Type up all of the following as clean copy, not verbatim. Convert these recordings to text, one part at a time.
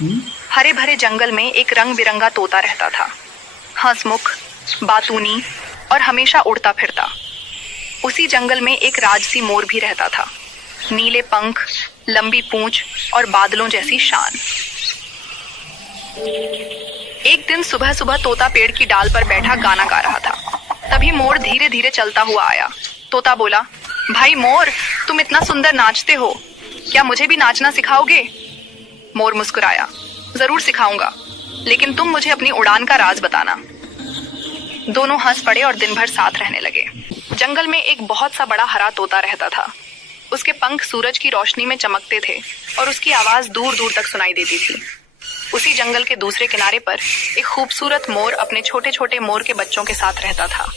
हरे भरे जंगल में एक रंग बिरंगा तोता रहता था। हंसमुख, बातूनी और हमेशा उड़ता फिरता। उसी जंगल में एक राजसी मोर भी रहता था। नीले पंख, लंबी पूंछ और बादलों जैसी शान। एक दिन सुबह सुबह तोता पेड़ की डाल पर बैठा गाना गा रहा था। तभी मोर धीरे धीरे चलता हुआ आया। तोता बोला, भाई मोर, तुम इतना सुंदर नाचते हो, क्या मुझे भी नाचना सिखाओगे? मोर मुस्कुराया, जरूर सिखाऊंगा, लेकिन तुम मुझे अपनी उड़ान का राज बताना। दोनों हंस पड़े और दिन भर साथ रहने लगे। जंगल में एक बहुत सा बड़ा हरा तोता रहता था। उसके पंख सूरज की रोशनी में चमकते थे और उसकी आवाज दूर दूर तक सुनाई देती थी। उसी जंगल के दूसरे किनारे पर एक खूबसूरत मोर अपने छोटे छोटे मोर के बच्चों के साथ रहता था।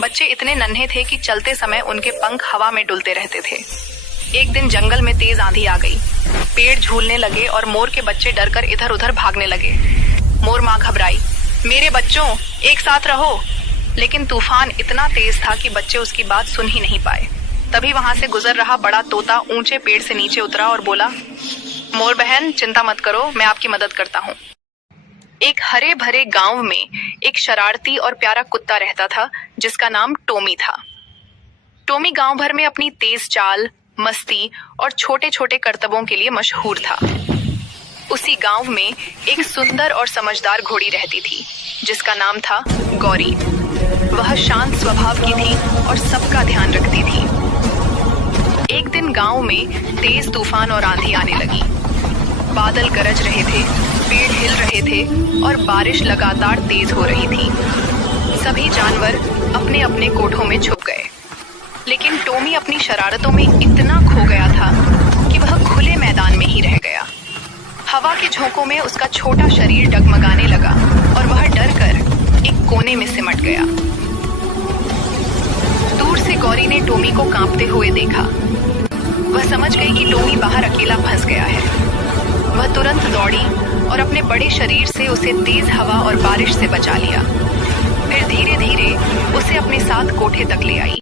बच्चे इतने नन्हे थे कि चलते समय उनके पंख हवा में डुलते रहते थे। एक दिन जंगल में तेज आंधी आ गई। पेड़ झूलने लगे और मोर के बच्चे डरकर इधर उधर भागने लगे। मोर माँ घबराई, मेरे बच्चों, एक साथ रहो। लेकिन तूफान इतना तेज था कि बच्चे उसकी बात सुन ही नहीं पाए। तभी वहां से गुजर रहा बड़ा तोता ऊंचे पेड़ से नीचे उतरा और बोला, मोर बहन, चिंता मत करो, मैं आपकी मदद करता हूँ। एक हरे भरे गांव में एक शरारती और प्यारा कुत्ता रहता था जिसका नाम टोमी था। टोमी गांव भर में अपनी तेज चाल, मस्ती और छोटे छोटे करतबों के लिए मशहूर था। उसी गांव में एक सुंदर और समझदार घोड़ी रहती थी जिसका नाम था गौरी। वह शांत स्वभाव की थी और सबका ध्यान रखती थी। एक दिन गांव में तेज तूफान और आंधी आने लगी। बादल गरज रहे थे, पेड़ हिल रहे थे और बारिश लगातार तेज हो रही थी। सभी जानवर अपने अपने कोठों में छुप गए, लेकिन टोमी अपनी शरारतों में इतना खो गया था कि वह खुले मैदान में ही रह गया। हवा के झोंकों में उसका छोटा शरीर डगमगाने लगा और वह डरकर एक कोने में सिमट गया। दूर से गौरी ने टोमी को कांपते हुए देखा। वह समझ गई कि टोमी बाहर अकेला फंस गया है। वह तुरंत दौड़ी और अपने बड़े शरीर से उसे तेज हवा और बारिश से बचा लिया। फिर धीरे धीरे उसे अपने साथ कोठे तक ले आई।